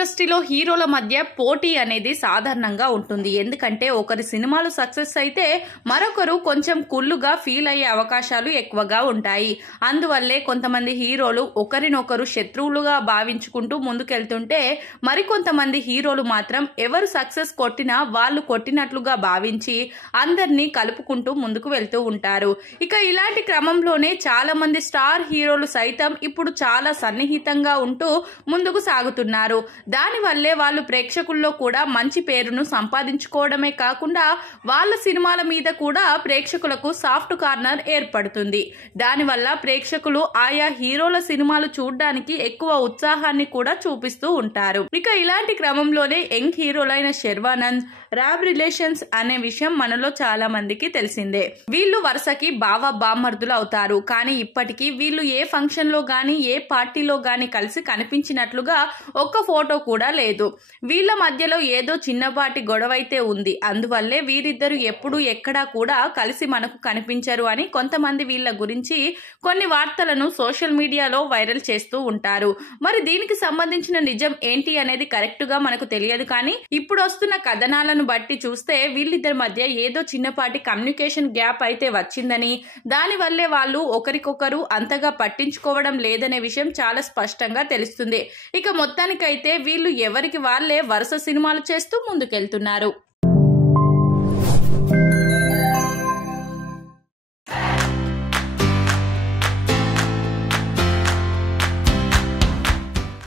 ఇండస్ట్రీలో హీరోల మధ్య పోటీ అనేది సాధారణంగా ఉంటుంది. ఎందుకంటే ఒకరి సినిమాలు సక్సెస్ అయితే మరొకరు కొంచెం కుళ్ళుగా ఫీల్ అయ్యే అవకాశాలు ఎక్కువగా ఉంటాయి. అందువల్లే కొంతమంది హీరోలు ఒకరినొకరు శత్రువులుగా భావించుకుంటూ ముందుకెళ్తుంటే మరికొంతమంది హీరోలు మాత్రం ఎవరు సక్సెస్ కొట్టినా వాళ్ళు కొట్టినట్లుగా భావించి అందరినీ కలుపుకుంటూ ముందుకు వెళ్తూ ఉంటారు. ఇక ఇలాంటి క్రమంలోనే చాలా మంది స్టార్ హీరోలు సైతం ఇప్పుడు చాలా సన్నిహితంగా ఉంటూ ముందుకు సాగుతున్నారు. దానివల్లే వాళ్ళు ప్రేక్షకుల్లో కూడా మంచి పేరును సంపాదించుకోవడమే కాకుండా వాళ్ళ సినిమాల మీద కూడా ప్రేక్షకులకు సాఫ్ట్ కార్నర్ ఏర్పడుతుంది. దానివల్ల ప్రేక్షకులు ఆయా హీరోల సినిమాలు చూడడానికి ఎక్కువ ఉత్సాహాన్ని కూడా చూపిస్తూ ఉంటారు. ఇక ఇలాంటి క్రమంలోనే యంగ్ హీరోలైన శర్వానంద్, రాబ్ రిలేషన్స్ అనే విషయం మనలో చాలా మందికి తెలిసిందే. వీళ్ళు వరుసకి బావ బామ్మర్దులు అవుతారు. కానీ ఇప్పటికీ వీళ్ళు ఏ ఫంక్షన్ లో గానీ ఏ పార్టీలో గానీ కలిసి కనిపించినట్లుగా ఒక్క ఫోటో కూడా లేదు. వీళ్ళ మధ్యలో ఏదో చిన్నపాటి గొడవైతే ఉంది. అందువల్లే వీరిద్దరు ఎప్పుడు ఎక్కడా కూడా కలిసి మనకు కనిపించరు అని కొంతమంది వీళ్ళ గురించి కొన్ని వార్తలను సోషల్ మీడియాలో వైరల్ చేస్తూ ఉంటారు. మరి దీనికి సంబంధించిన నిజం ఏంటి అనేది కరెక్ట్ గా మనకు తెలియదు. కానీ ఇప్పుడు వస్తున్న కథనాలను బట్టి చూస్తే వీళ్ళిద్దరి మధ్య ఏదో చిన్నపాటి కమ్యూనికేషన్ గ్యాప్ అయితే వచ్చిందని, దానివల్లే వాళ్ళు ఒకరికొకరు అంతగా పట్టించుకోవడం లేదనే విషయం చాలా స్పష్టంగా తెలుస్తుంది. ఇక మొత్తానికైతే వీళ్ళు ఎవరికి వాళ్ళే వరుస సినిమాలు చేస్తూ ముందుకెళ్తున్నారు.